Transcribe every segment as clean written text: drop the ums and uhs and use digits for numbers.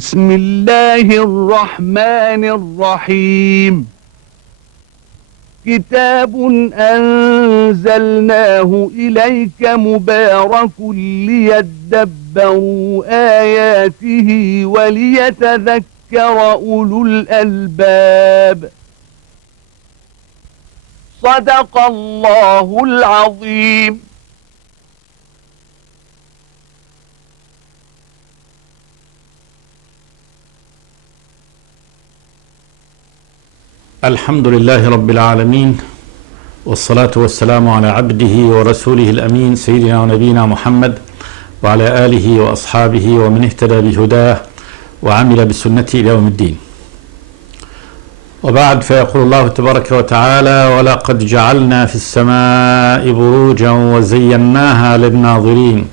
بسم الله الرحمن الرحيم. كتاب أنزلناه إليك مبارك ليدبروا آياته وليتذكر أولو الألباب. صدق الله العظيم. الحمد لله رب العالمين، والصلاة والسلام على عبده ورسوله الأمين سيدنا ونبينا محمد وعلى آله وأصحابه ومن اهتدى بهداه وعمل بسنته إلى يوم الدين. وبعد، فيقول الله تبارك وتعالى: ولقد جعلنا في السماء بروجا وزيناها للناظرين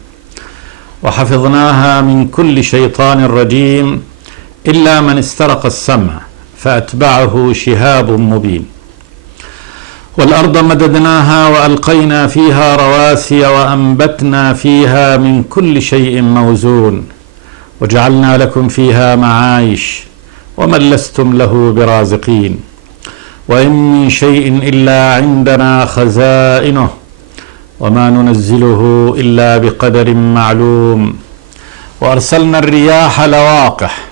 وحفظناها من كل شيطان رجيم إلا من استرق السمع فأتبعه شهاب مبين. والأرض مددناها وألقينا فيها رواسي وأنبتنا فيها من كل شيء موزون وجعلنا لكم فيها معايش ومن لستم له برازقين. وإن من شيء إلا عندنا خزائنه وما ننزله إلا بقدر معلوم. وأرسلنا الرياح لواقح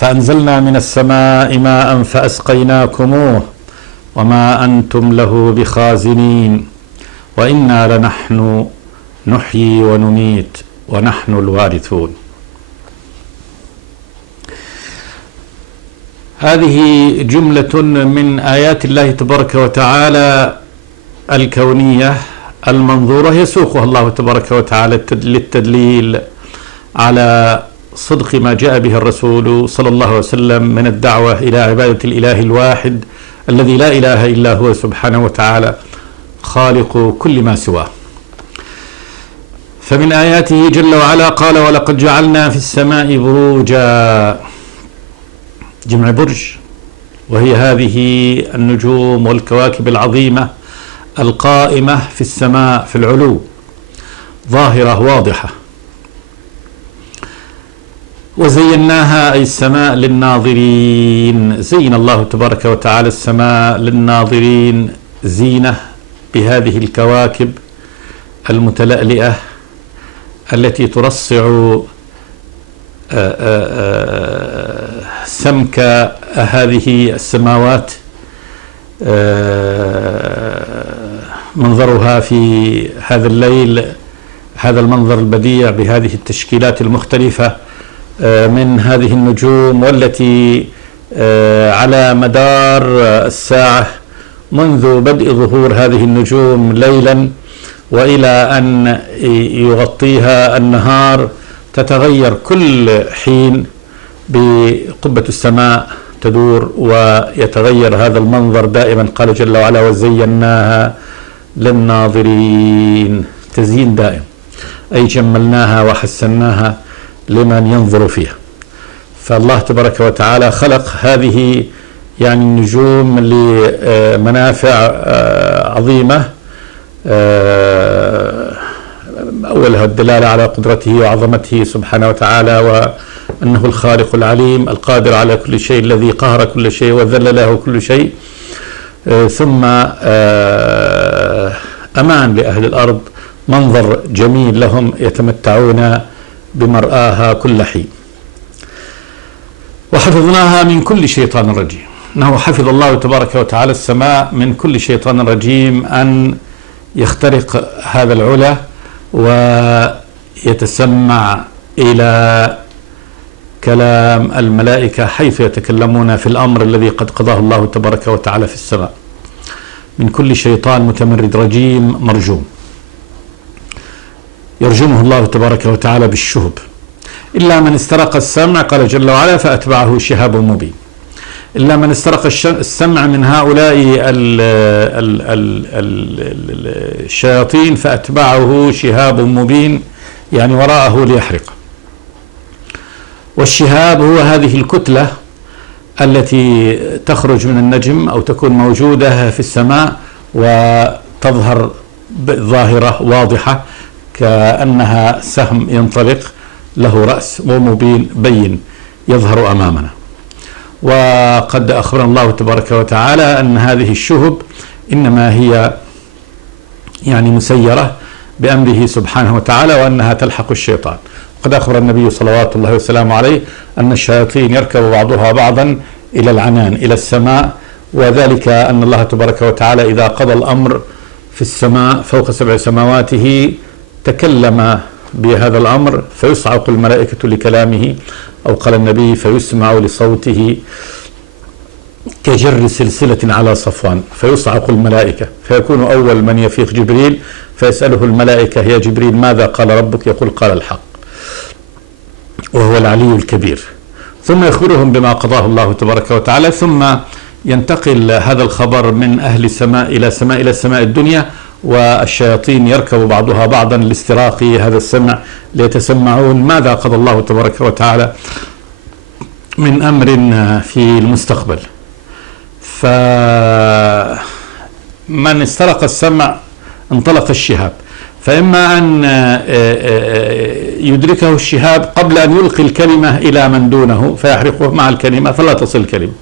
فأنزلنا من السماء ماء فأسقيناكموه وما أنتم له بخازنين. وإنا لنحن نحيي ونميت ونحن الوارثون. هذه جملة من آيات الله تبارك وتعالى الكونية المنظورة، يسوقها الله تبارك وتعالى للتدليل على صدق ما جاء به الرسول صلى الله عليه وسلم من الدعوة إلى عبادة الإله الواحد الذي لا إله إلا هو سبحانه وتعالى خالق كل ما سواه. فمن آياته جل وعلا قال: ولقد جعلنا في السماء بروجا، جمع برج، وهي هذه النجوم والكواكب العظيمة القائمة في السماء في العلو، ظاهرة واضحة. وزيناها أي السماء للناظرين، زين الله تبارك وتعالى السماء للناظرين زينة بهذه الكواكب المتلألئة التي ترصع سمك هذه السماوات. منظرها في هذا الليل، هذا المنظر البديع بهذه التشكيلات المختلفة من هذه النجوم، والتي على مدار الساعة منذ بدء ظهور هذه النجوم ليلا وإلى أن يغطيها النهار تتغير كل حين بقبة السماء تدور ويتغير هذا المنظر دائما. قال جل وعلا: وزيناها للناظرين، تزيين دائم، أي جملناها وحسناها لمن ينظر فيها. فالله تبارك وتعالى خلق هذه النجوم لمنافع عظيمة، أولها الدلالة على قدرته وعظمته سبحانه وتعالى، وأنه الخالق العليم القادر على كل شيء الذي قهر كل شيء وذل له كل شيء. ثم أمان لأهل الأرض، منظر جميل لهم يتمتعون بمرآها كل حين. وحفظناها من كل شيطان رجيم، أنه حفظ الله تبارك وتعالى السماء من كل شيطان رجيم أن يخترق هذا العلا ويتسمع إلى كلام الملائكة حيث يتكلمون في الأمر الذي قد قضاه الله تبارك وتعالى في السماء. من كل شيطان متمرد رجيم مرجوم يرجمه الله تبارك وتعالى بالشهب، إلا من استرق السمع، قال جل وعلا: فأتبعه شهاب مبين. إلا من استرق السمع من هؤلاء الشياطين فأتبعه شهاب مبين، يعني وراءه ليحرق. والشهاب هو هذه الكتلة التي تخرج من النجم أو تكون موجودة في السماء وتظهر ظاهرة واضحة كأنها سهم ينطلق له رأس ومبين بين، يظهر أمامنا. وقد أخبرنا الله تبارك وتعالى أن هذه الشهب إنما هي يعني مسيرة بأمره سبحانه وتعالى، وأنها تلحق الشيطان. قد أخبر النبي صلوات الله وسلامه عليه أن الشياطين يركب بعضها بعضا إلى العنان إلى السماء، وذلك أن الله تبارك وتعالى إذا قضى الأمر في السماء فوق 7 سماواته تكلم بهذا الأمر فيصعق الملائكة لكلامه، أو قال النبي فيسمع لصوته كجر سلسلة على صفوان، فيصعق الملائكة فيكون أول من يفيق جبريل فيسأله الملائكة يا جبريل ماذا قال ربك؟ يقول قال الحق، وهو العلي الكبير. ثم يخبرهم بما قضاه الله تبارك وتعالى، ثم ينتقل هذا الخبر من أهل السماء إلى السماء الدنيا، والشياطين يركب بعضها بعضا لاستراق هذا السمع ليتسمعون ماذا قضى الله تبارك وتعالى من أمر في المستقبل. فمن استرق السمع انطلق الشهاب، فإما أن يدركه الشهاب قبل أن يلقي الكلمة إلى من دونه فيحرقه مع الكلمة فلا تصل الكلمة،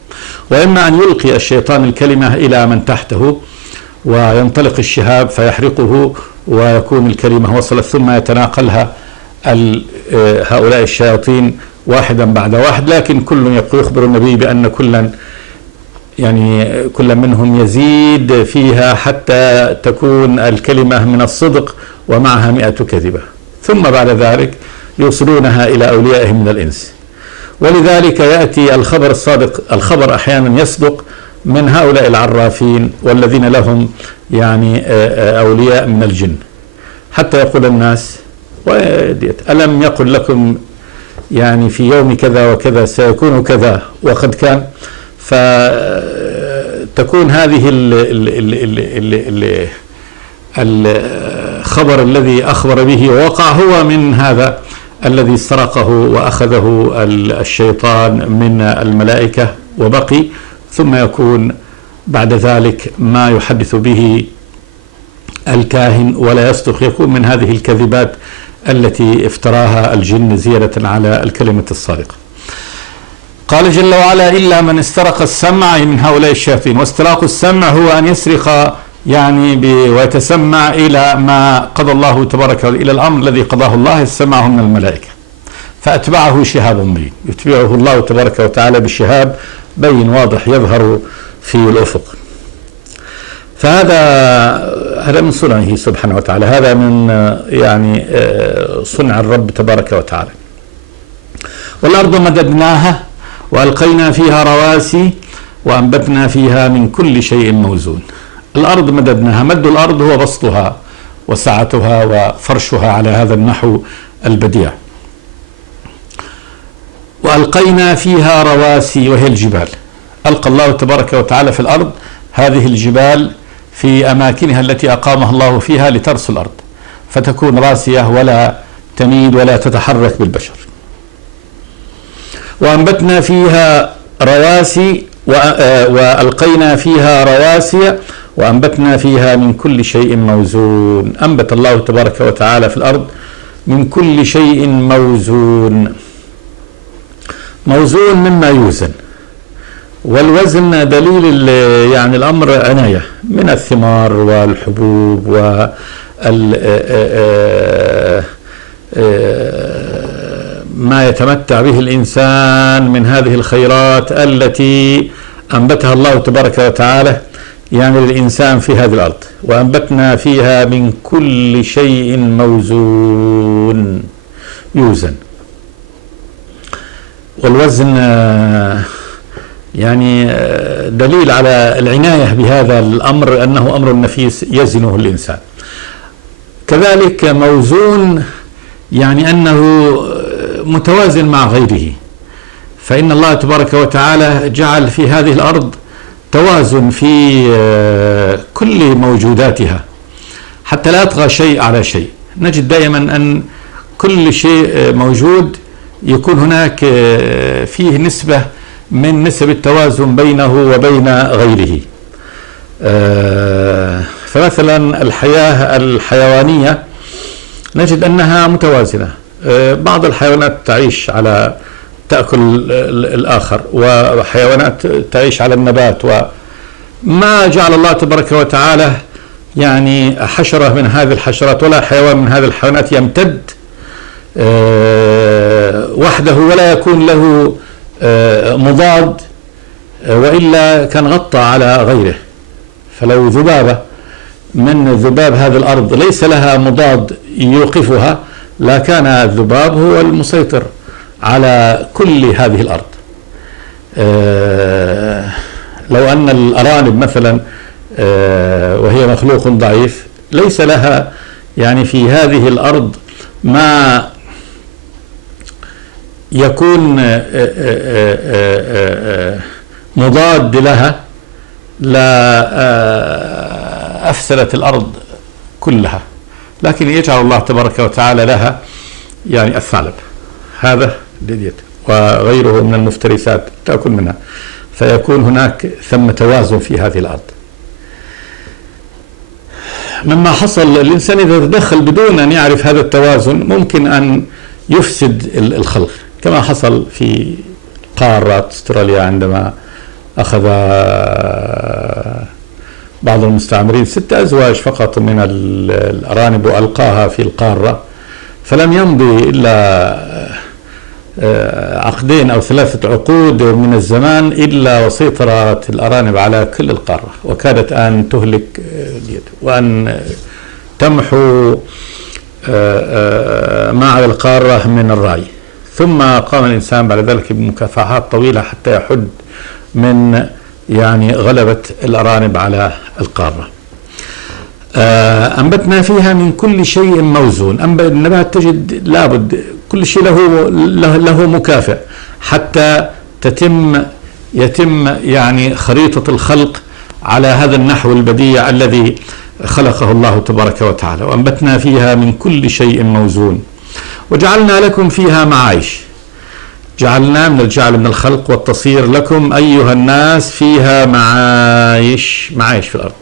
وإما أن يلقي الشيطان الكلمة إلى من تحته وينطلق الشهاب فيحرقه ويكون الكلمة وصلت، ثم يتناقلها هؤلاء الشياطين واحدا بعد واحد، لكن كل يخبر النبي بأن كل منهم يزيد فيها حتى تكون الكلمة من الصدق ومعها 100 كذبة، ثم بعد ذلك يوصلونها إلى أوليائهم من الإنس. ولذلك يأتي الخبر الصادق، الخبر أحيانا يصدق من هؤلاء العرافين والذين لهم أولياء من الجن، حتى يقول الناس ألم يقل لكم في يوم كذا وكذا سيكون كذا وقد كان، فتكون هذه الخبر الذي أخبر به ووقع هو من هذا الذي استرقه وأخذه الشيطان من الملائكة وبقي، ثم يكون بعد ذلك ما يحدث به الكاهن ولا يصدق، يكون من هذه الكذبات التي افتراها الجن زيادة على الكلمة الصادقة. قال جل وعلا إلا من استرق السمع من هؤلاء الشياطين. واستراق السمع هو أن يسرق ويتسمع إلى ما قضى الله تبارك وتعالى، إلى الأمر الذي قضاه الله يسمعه من الملائكة، فأتبعه شهاب مبين، يتبعه الله تبارك وتعالى بشهاب بين واضح يظهر في الأفق. فهذا من صنعه سبحانه وتعالى، هذا من صنع الرب تبارك وتعالى. والأرض مددناها وألقينا فيها رواسي وأنبتنا فيها من كل شيء موزون. الأرض مددناها، مد الأرض هو بسطها وسعتها وفرشها على هذا النحو البديع. وألقينا فيها رواسي وهي الجبال، ألقى الله تبارك وتعالى في الأرض هذه الجبال في أماكنها التي أقامها الله فيها لترسو الأرض فتكون راسية ولا تميد ولا تتحرك بالبشر. وأنبتنا فيها رواسي وألقينا فيها رواسي وأنبتنا فيها من كل شيء موزون. أنبت الله تبارك وتعالى في الأرض من كل شيء موزون. موزون مما يوزن، والوزن دليل الأمر عناية من الثمار والحبوب ما يتمتع به الإنسان من هذه الخيرات التي أنبتها الله تبارك وتعالى للإنسان في هذه الأرض. وأنبتنا فيها من كل شيء موزون يوزن. والوزن دليل على العناية بهذا الأمر، أنه أمر نفيس يزنه الإنسان. كذلك موزون أنه متوازن مع غيره، فإن الله تبارك وتعالى جعل في هذه الأرض توازن في كل موجوداتها حتى لا يطغى شيء على شيء. نجد دائما أن كل شيء موجود يكون هناك فيه نسبة من نسب التوازن بينه وبين غيره. فمثلا الحياة الحيوانية نجد أنها متوازنة، بعض الحيوانات تعيش على تأكل الآخر، وحيوانات تعيش على النبات، وما جعل الله تبارك وتعالى يعني حشرة من هذه الحشرات ولا حيوان من هذه الحيوانات يمتد وحده ولا يكون له مضاد، وإلا كان غطى على غيره. فلو ذبابة من ذباب هذه الأرض ليس لها مضاد يوقفها، لكان الذباب هو المسيطر على كل هذه الأرض. لو أن الأرانب مثلا وهي مخلوق ضعيف ليس لها يعني في هذه الأرض ما يكون مضاد لها، لا أفسدت الأرض كلها، لكن يجعل الله تبارك وتعالى لها يعني الثعلب هذا ديت وغيره من المفترسات تأكل منها، فيكون هناك ثم توازن في هذه الأرض. مما حصل الإنسان إذا تدخل بدون أن يعرف هذا التوازن ممكن أن يفسد الخلق، كما حصل في قارة استراليا عندما أخذ بعض المستعمرين 6 أزواج فقط من الأرانب وألقاها في القارة، فلم يمضي إلا 2 أو 3 عقود من الزمان إلا وسيطرت الأرانب على كل القارة، وكادت أن تهلك وأن تمحو ما على القارة من الرعي. ثم قام الإنسان بعد ذلك بمكافحات طويلة حتى يحد من يعني غلبة الأرانب على القارة. أنبتنا فيها من كل شيء موزون. النبات تجد لابد كل شيء له مكافئ حتى يتم يعني خريطة الخلق على هذا النحو البديع الذي خلقه الله تبارك وتعالى. وأنبتنا فيها من كل شيء موزون وجعلنا لكم فيها معايش. جعلنا من الجعل من الخلق والتصير لكم أيها الناس فيها معايش في الأرض،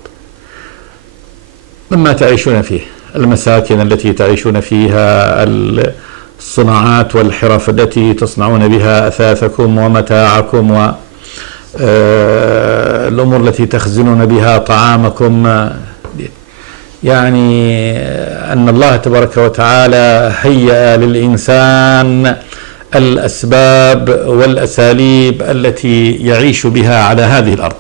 مما تعيشون فيه، المساكن التي تعيشون فيها، الصناعات والحرف التي تصنعون بها أثاثكم ومتاعكم، والأمور التي تخزنون بها طعامكم. يعني أن الله تبارك وتعالى هيأ للإنسان الأسباب والأساليب التي يعيش بها على هذه الأرض.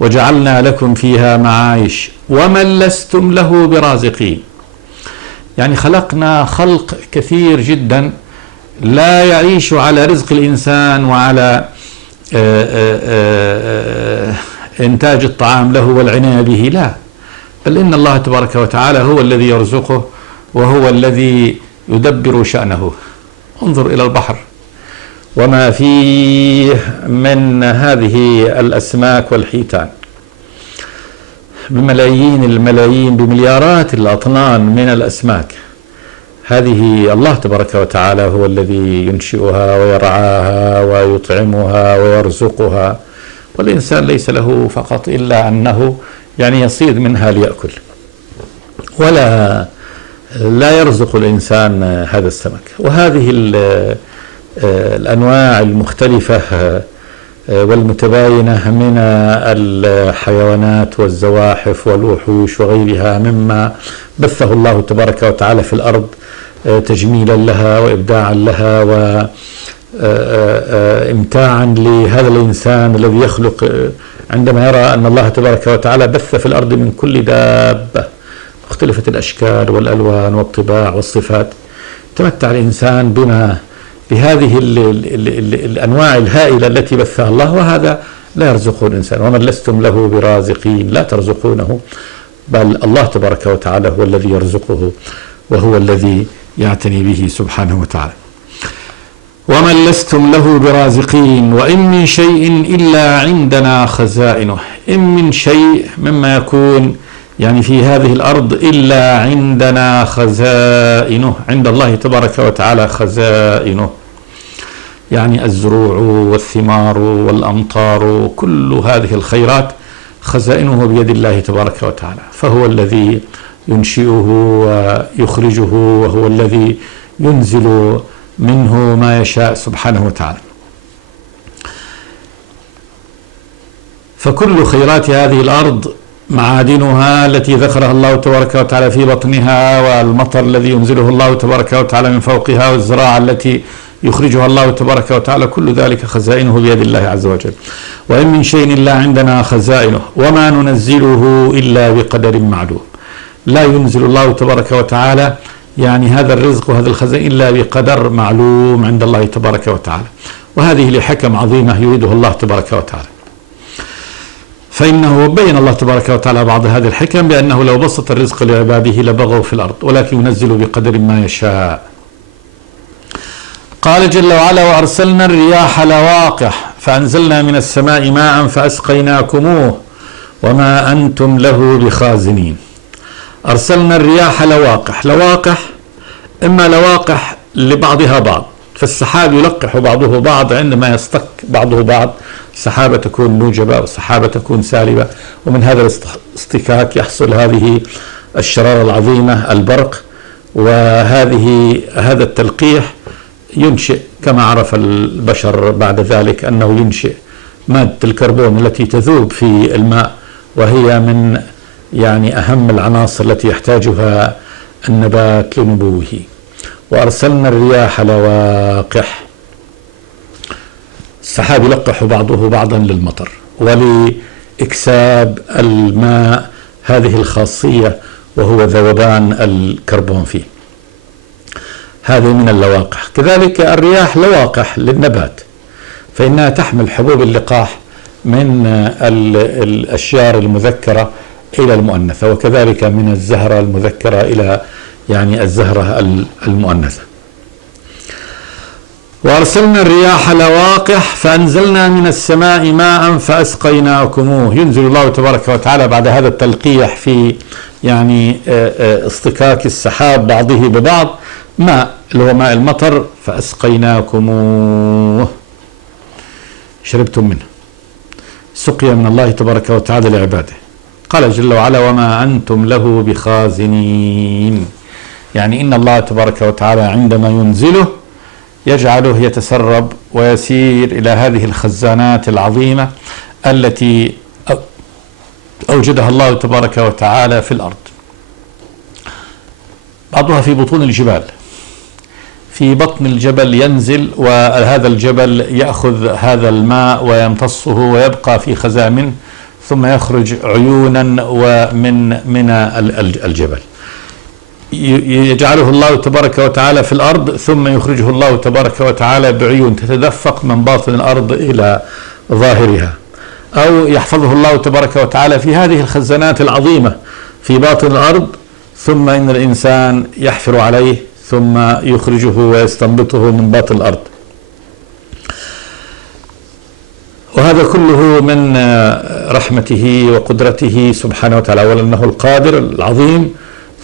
وجعلنا لكم فيها معايش ومن لستم له برازقين. يعني خلقنا خلق كثير جدا لا يعيش على رزق الإنسان وعلى إنتاج الطعام له والعناية به، لا، بل إن الله تبارك وتعالى هو الذي يرزقه وهو الذي يدبر شأنه. انظر إلى البحر وما فيه من هذه الأسماك والحيتان، بملايين الملايين بمليارات الأطنان من الأسماك. هذه الله تبارك وتعالى هو الذي ينشئها ويرعاها ويطعمها ويرزقها، والإنسان ليس له فقط إلا أنه يعني يصيد منها ليأكل، لا يرزق الإنسان هذا السمك. وهذه الأنواع المختلفة والمتباينة من الحيوانات والزواحف والوحوش وغيرها مما بثه الله تبارك وتعالى في الأرض تجميلا لها وإبداعا لها وإمتاعا لهذا الإنسان الذي يخلق، عندما يرى أن الله تبارك وتعالى بث في الأرض من كل دابة مختلفة الأشكال والألوان والطباع والصفات، تمتع الإنسان بهذه الأنواع الهائلة التي بثها الله، وهذا لا يرزقه الإنسان. ومن لستم له برازقين، لا ترزقونه، بل الله تبارك وتعالى هو الذي يرزقه وهو الذي يعتني به سبحانه وتعالى. ومن لستم له برازقين وإن من شيء إلا عندنا خزائنه. إن من شيء مما يكون يعني في هذه الأرض إلا عندنا خزائنه، عند الله تبارك وتعالى خزائنه، يعني الزروع والثمار والأمطار، كل هذه الخيرات خزائنه بيد الله تبارك وتعالى، فهو الذي ينشئه ويخرجه، وهو الذي ينزل منه ما يشاء سبحانه وتعالى. فكل خيرات هذه الأرض معادنها التي ذكرها الله تبارك وتعالى في بطنها، والمطر الذي ينزله الله تبارك وتعالى من فوقها، والزراعة التي يخرجها الله تبارك وتعالى، كل ذلك خزائنه بيد الله عز وجل. وإن من شيء إلا عندنا خزائنه وما ننزله إلا بقدر معلوم. لا ينزل الله تبارك وتعالى يعني هذا الرزق وهذا الخزائن إلا بقدر معلوم عند الله تبارك وتعالى، وهذه لحكم عظيمة يريدها الله تبارك وتعالى. فإنه بين الله تبارك وتعالى بعض هذه الحكم بأنه لو بسط الرزق لعباده لبغوا في الأرض، ولكن ينزل بقدر ما يشاء. قال جل وعلا: وأرسلنا الرياح لواقح فأنزلنا من السماء ماء فأسقيناكموه وما أنتم له بخازنين. أرسلنا الرياح لواقح. لواقح إما لواقح لبعضها بعض، فالسحاب يلقح بعضه بعض عندما يصطك بعضه بعض، السحابة تكون موجبة والسحابة تكون سالبة، ومن هذا الاصطكاك يحصل هذه الشرارة العظيمة البرق، هذا التلقيح ينشئ كما عرف البشر بعد ذلك أنه ينشئ مادة الكربون التي تذوب في الماء، وهي من يعني أهم العناصر التي يحتاجها النبات لنبوه. وأرسلنا الرياح لواقح، السحاب يلقح بعضه بعضا للمطر ولإكساب الماء هذه الخاصية وهو ذوبان الكربون فيه، هذه من اللواقح. كذلك الرياح لواقح للنبات، فإنها تحمل حبوب اللقاح من الأشجار المذكرة إلى المؤنثة، وكذلك من الزهرة المذكرة إلى يعني الزهرة المؤنثة. وأرسلنا الرياح لواقح فأنزلنا من السماء ماء فأسقيناكموه. ينزل الله تبارك وتعالى بعد هذا التلقيح في يعني اصطكاك السحاب بعضه ببعض ماء اللي هو ماء المطر، فأسقيناكموه، شربتم منه، سقيا من الله تبارك وتعالى لعباده. قال جل وعلا: وما أنتم له بخازنين. يعني إن الله تبارك وتعالى عندما ينزله يجعله يتسرب ويسير إلى هذه الخزانات العظيمة التي أوجدها الله تبارك وتعالى في الأرض، بعضها في بطون الجبال. في بطن الجبل ينزل، وهذا الجبل يأخذ هذا الماء ويمتصه ويبقى في خزان، ثم يخرج عيونا ومن الجبل، يجعله الله تبارك وتعالى في الأرض، ثم يخرجه الله تبارك وتعالى بعيون تتدفق من باطن الأرض إلى ظاهرها، أو يحفظه الله تبارك وتعالى في هذه الخزانات العظيمة في باطن الأرض، ثم إن الإنسان يحفر عليه ثم يخرجه ويستنبطه من باطن الأرض. وهذا كله من رحمته وقدرته سبحانه وتعالى، أولا أنه القادر العظيم،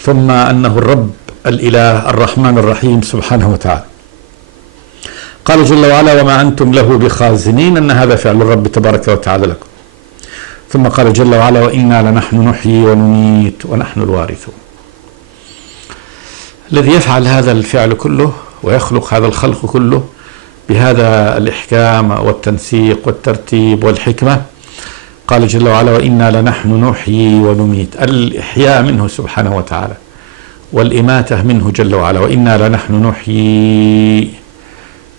ثم أنه الرب الإله الرحمن الرحيم سبحانه وتعالى. قال جل وعلا: وما أنتم له بخازنين، أن هذا فعل الرب تبارك وتعالى لكم. ثم قال جل وعلا: وإنا لنحن نحيي ونميت ونحن الوارثون. الذي يفعل هذا الفعل كله ويخلق هذا الخلق كله بهذا الإحكام والتنسيق والترتيب والحكمة، قال جل وعلا: وإنا لنحن نحيي ونميت. الإحياء منه سبحانه وتعالى والإماتة منه جل وعلا. وإنا لنحن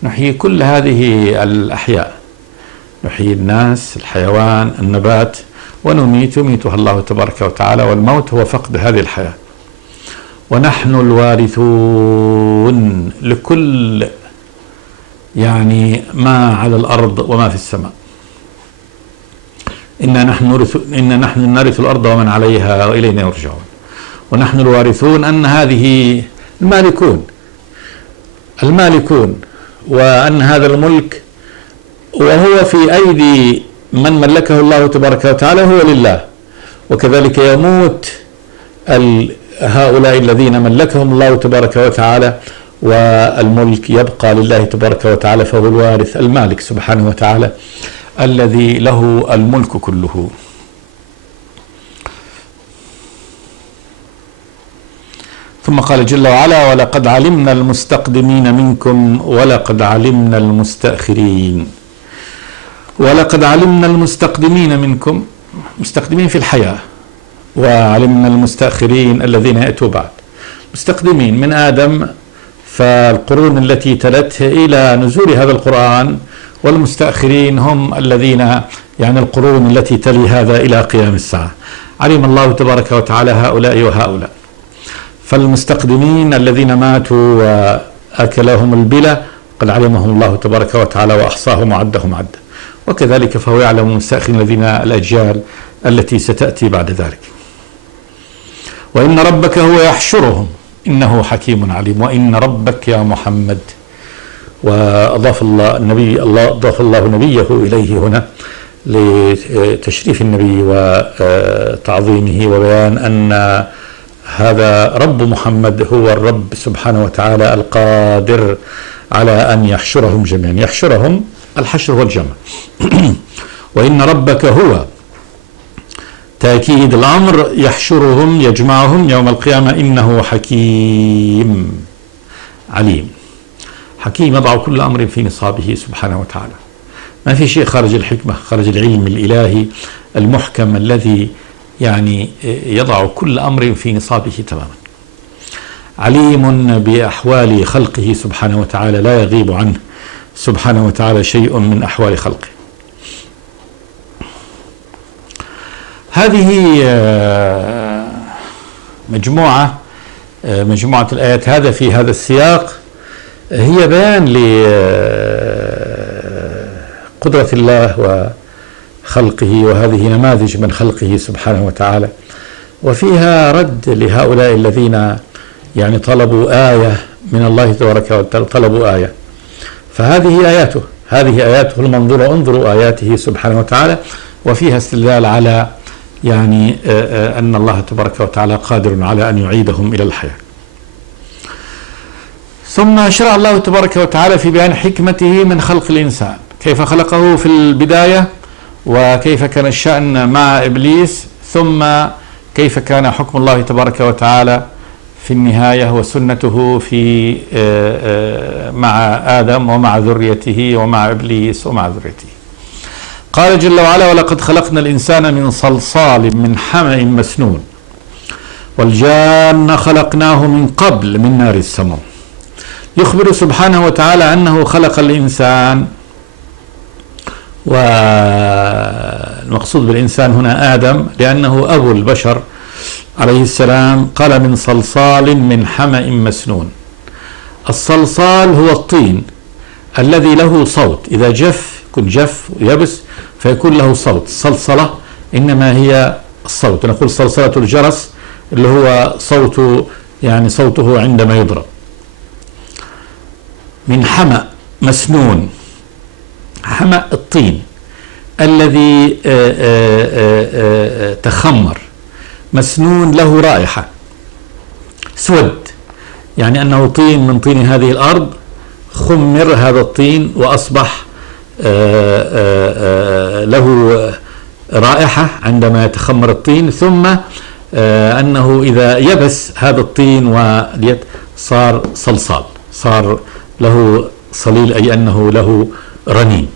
نحيي كل هذه الأحياء، نحيي الناس، الحيوان، النبات، ونميت يميتها الله تبارك وتعالى، والموت هو فقد هذه الحياة. ونحن الوارثون لكل يعني ما على الأرض وما في السماء. إنا نحن نرث الأرض ومن عليها وإلينا يرجعون. ونحن الوارثون أن هذه المالكون، وأن هذا الملك وهو في أيدي من ملكه الله تبارك وتعالى هو لله، وكذلك يموت هؤلاء الذين ملكهم الله تبارك وتعالى، والملك يبقى لله تبارك وتعالى، فهو الوارث المالك سبحانه وتعالى الذي له الملك كله. ثم قال جل وعلا: ولقد علمنا المستقدمين منكم ولقد علمنا المستأخرين. ولقد علمنا المستقدمين منكم، مستقدمين في الحياة، وعلمنا المستأخرين الذين يأتوا بعد. مستقدمين من آدم فالقرون التي تلته إلى نزول هذا القرآن، والمستأخرين هم الذين يعني القرون التي تلي هذا إلى قيام الساعة. علم الله تبارك وتعالى هؤلاء وهؤلاء. فالمستقدمين الذين ماتوا وأكلهم البلا قد علمهم الله تبارك وتعالى وأحصاهم وعدهم عدا، وكذلك فهو يعلم المستأخرين الذين الأجيال التي ستأتي بعد ذلك. وإن ربك هو يحشرهم إنه حكيم عليم. وإن ربك يا محمد، وأضاف الله نبيه إليه هنا لتشريف النبي وتعظيمه وبيان أن هذا رب محمد هو الرب سبحانه وتعالى القادر على أن يحشرهم جميعا. يحشرهم، الحشر هو الجمع. وإن ربك هو تأكيد الأمر، يحشرهم يجمعهم يوم القيامة إنه حكيم عليم. حكيم يضع كل أمر في نصابه سبحانه وتعالى، ما في شيء خارج الحكمة، خارج العلم الإلهي المحكم الذي يعني يضع كل أمر في نصابه تماما. عليم بأحوال خلقه سبحانه وتعالى، لا يغيب عنه سبحانه وتعالى شيء من أحوال خلقه. هذه مجموعة الآيات هذا في هذا السياق هي بيان لقدرة الله وخلقه، وهذه نماذج من خلقه سبحانه وتعالى، وفيها رد لهؤلاء الذين يعني طلبوا آية من الله تبارك وتعالى، طلبوا آية. فهذه آياته، هذه آياته المنظورة، انظروا آياته سبحانه وتعالى، وفيها استدلال على يعني أن الله تبارك وتعالى قادر على أن يعيدهم إلى الحياة. ثم شرع الله تبارك وتعالى في بيان حكمته من خلق الإنسان، كيف خلقه في البداية، وكيف كان الشأن مع إبليس، ثم كيف كان حكم الله تبارك وتعالى في النهاية، وسنته في مع آدم ومع ذريته ومع إبليس ومع ذريته. قال جل وعلا: ولقد خلقنا الإنسان من صلصال من حمأ مسنون والجان خلقناه من قبل من نار السموم. يخبر سبحانه وتعالى أنه خلق الإنسان، والمقصود بالإنسان هنا آدم لأنه أبو البشر عليه السلام. قال: من صلصال من حمأ مسنون. الصلصال هو الطين الذي له صوت، إذا جف يكون جف ويبس فيكون له صوت. الصلصلة إنما هي الصوت، نقول صلصلة الجرس اللي هو صوت يعني صوته عندما يضرب. من حمأ مسنون، حمأ الطين الذي تخمر، مسنون له رائحة، سود، يعني أنه طين من طين هذه الأرض، خمر هذا الطين وأصبح له رائحة عندما يتخمر الطين، ثم أنه إذا يبس هذا الطين صار صلصال، صار له صليل، أي أنه له رنين.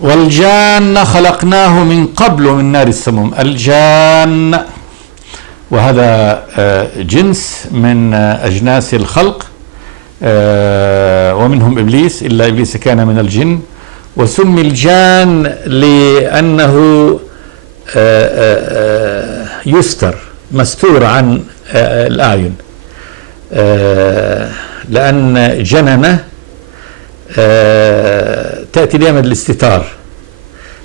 والجان خلقناه من قبل من نار السموم. الجان، وهذا جنس من أجناس الخلق، ومنهم إبليس، إلا إبليس كان من الجن. وسمي الجان لأنه يستر، مستور عن الأعين، لأن جننه تأتي دائما الاستتار،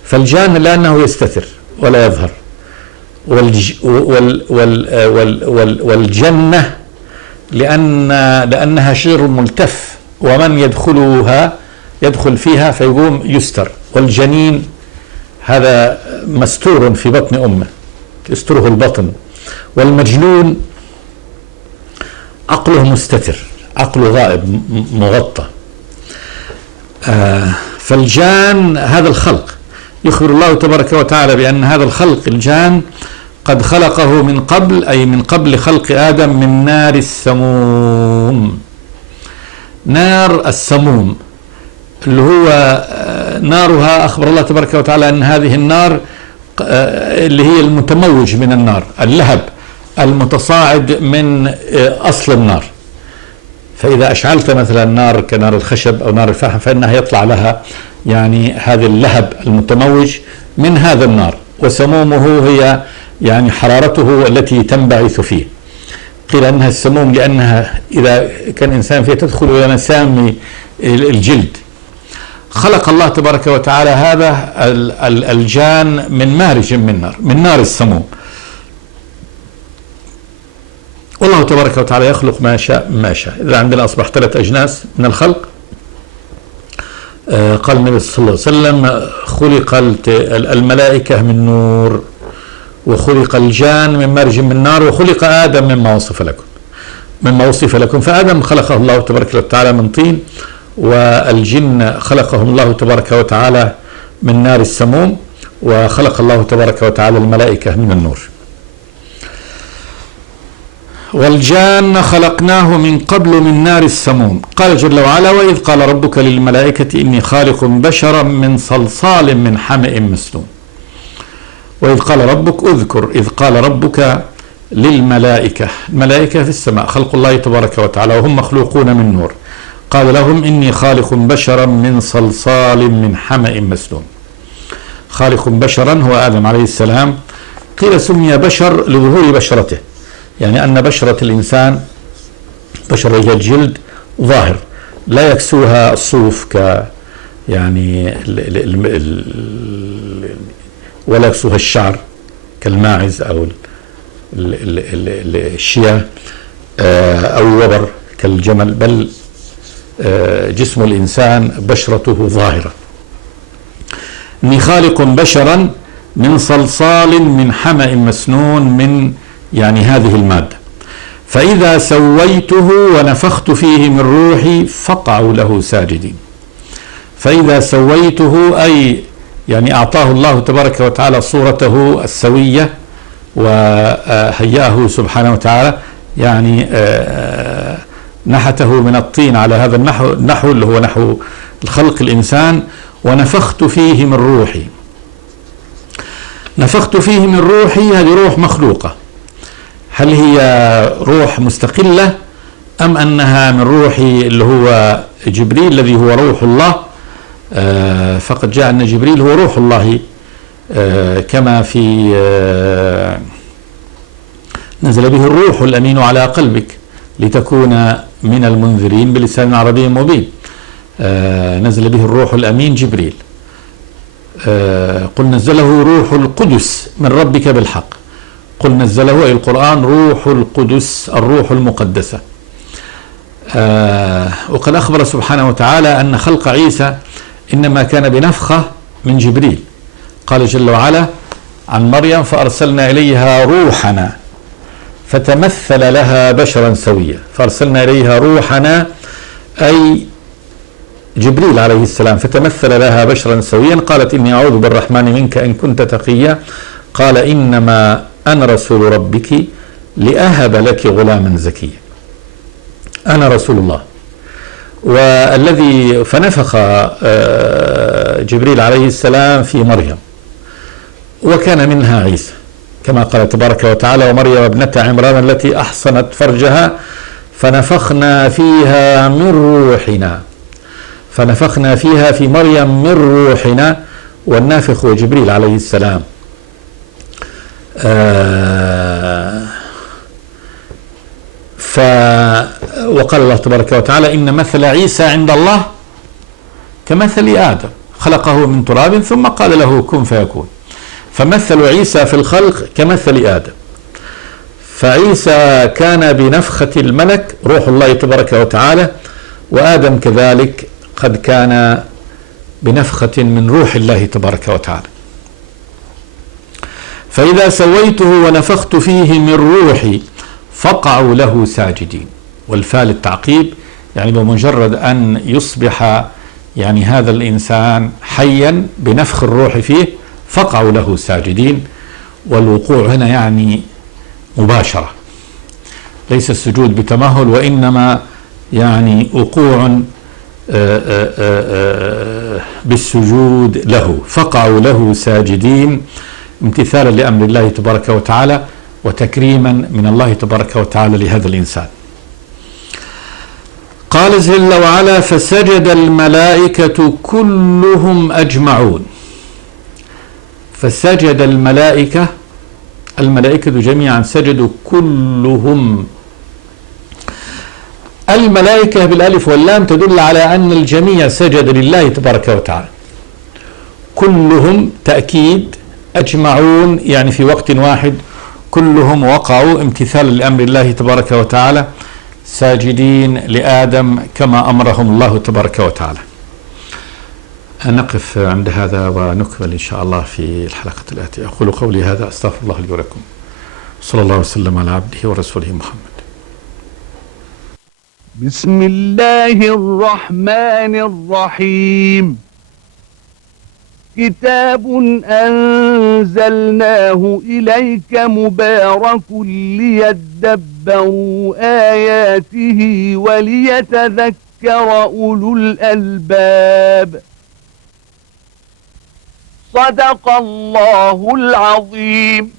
فالجان لأنه يستتر ولا يظهر. والجنة لأنها شجر ملتف، ومن يدخل فيها فيقوم يستر. والجنين هذا مستور في بطن أمه، يستره البطن. والمجنون عقله مستتر، عقله غائب مغطى. فالجان هذا الخلق، يخبر الله تبارك وتعالى بأن هذا الخلق الجان قد خلقه من قبل، أي من قبل خلق آدم، من نار السموم. نار السموم اللي هو نارها أخبر الله تبارك وتعالى أن هذه النار اللي هي المتموج من النار، اللهب المتصاعد من أصل النار. فإذا أشعلت مثلا نار كنار الخشب أو نار الفحم فإنها يطلع لها يعني هذا اللهب المتموج من هذا النار، وسمومه هي يعني حرارته التي تنبعث فيه. قيل أنها السموم لأنها إذا كان إنسان فيها تدخل إلى مسام الجلد. خلق الله تبارك وتعالى هذا الجان من مارج من نار، من نار السموم. والله تبارك وتعالى يخلق ما شاء ما شاء. إذا عندنا أصبح 3 أجناس من الخلق. قال النبي صلى الله عليه وسلم خلق الملائكة من نور، وخلق الجان من مارج من نار، وخلق آدم مما وصف لكم. فآدم خلقه الله تبارك وتعالى من طين، والجن خلقهم الله تبارك وتعالى من نار السموم، وخلق الله تبارك وتعالى الملائكة من النور. والجان خلقناه من قبل من نار السموم. قال جل وعلا وإذ قال ربك للملائكة إني خالق بشرا من صلصال من حمإ مسنون. وإذ قال ربك اذكر إذ قال ربك للملائكة، الملائكة في السماء خلق الله تبارك وتعالى وهم مخلوقون من نور، قال لهم إني خالق بشرا من صلصال من حمإ مسنون. خالق بشرا هو آدم عليه السلام. قيل سمي بشر لظهور بشرته، يعني أن بشرة الإنسان بشرة هي الجلد ظاهر لا يكسوها الصوف يعني ولا يكسوها الشعر كالماعز أو الشياه أو الوبر كالجمل، بل جسم الإنسان بشرته ظاهرة. إني خالق بشرا من صلصال من حمأ مسنون، من يعني هذه المادة. فإذا سويته ونفخت فيه من روحي فقعوا له ساجدين. فإذا سويته أي يعني أعطاه الله تبارك وتعالى صورته السوية وهيأه سبحانه وتعالى، يعني نحته من الطين على هذا النحو اللي هو نحو الخلق الإنسان. ونفخت فيه من روحي. نفخت فيه من روحي، هذه روح مخلوقة. هل هي روح مستقلة أم أنها من روحي اللي هو جبريل الذي هو روح الله؟ فقد جاء أن جبريل هو روح الله كما في نزل به الروح الأمين على قلبك لتكون من المنذرين بلسان عربي مبين. نزل به الروح الأمين جبريل. قل نزله روح القدس من ربك بالحق. قل نزله أي القرآن روح القدس، الروح المقدسة. وقد أخبر سبحانه وتعالى أن خلق عيسى إنما كان بنفخة من جبريل. قال جل وعلا عن مريم فأرسلنا إليها روحنا فتمثل لها بشرا سويا. فأرسلنا إليها روحنا أي جبريل عليه السلام، فتمثل لها بشرا سويا. قالت إني أعوذ بالرحمن منك إن كنت تقيا. قال إنما أنا رسول ربك لأهب لك غلاما زكيا. أنا رسول الله. والذي فنفخ جبريل عليه السلام في مريم، وكان منها عيسى كما قال تبارك وتعالى ومريم ابنة عمران التي أحصنت فرجها فنفخنا فيها من روحنا. فنفخنا فيها في مريم من روحنا، والنافخ هو جبريل عليه السلام. وقال الله تبارك وتعالى إن مثل عيسى عند الله كمثل آدم خلقه من تراب ثم قال له كن فيكون. فمثل عيسى في الخلق كمثل آدم. فعيسى كان بنفخة الملك روح الله تبارك وتعالى، وآدم كذلك قد كان بنفخة من روح الله تبارك وتعالى. فإذا سويته ونفخت فيه من روحي فقعوا له ساجدين. والفاء للتعقيب، يعني بمجرد أن يصبح يعني هذا الإنسان حيا بنفخ الروح فيه فقعوا له ساجدين. والوقوع هنا يعني مباشرة، ليس السجود بتمهل، وإنما يعني وقوع بالسجود له، فقعوا له ساجدين امتثالا لأمر الله تبارك وتعالى وتكريما من الله تبارك وتعالى لهذا الإنسان. قال جل وعلا: فسجد الملائكة كلهم أجمعون. فسجد الملائكة جميعا سجدوا كلهم. الملائكة بالألف واللام تدل على أن الجميع سجد لله تبارك وتعالى. كلهم تأكيد، أجمعون يعني في وقت واحد، كلهم وقعوا امتثالا لأمر الله تبارك وتعالى ساجدين لآدم كما أمرهم الله تبارك وتعالى. نقف عند هذا ونكمل إن شاء الله في الحلقة الآتية. أقول قولي هذا، أستغفر الله لي ولكم، صلى الله وسلم على عبده ورسوله محمد. بسم الله الرحمن الرحيم. كتاب أنزلناه إليك مبارك ليدبروا آياته وليتذكر أولو الألباب. صدق الله العظيم.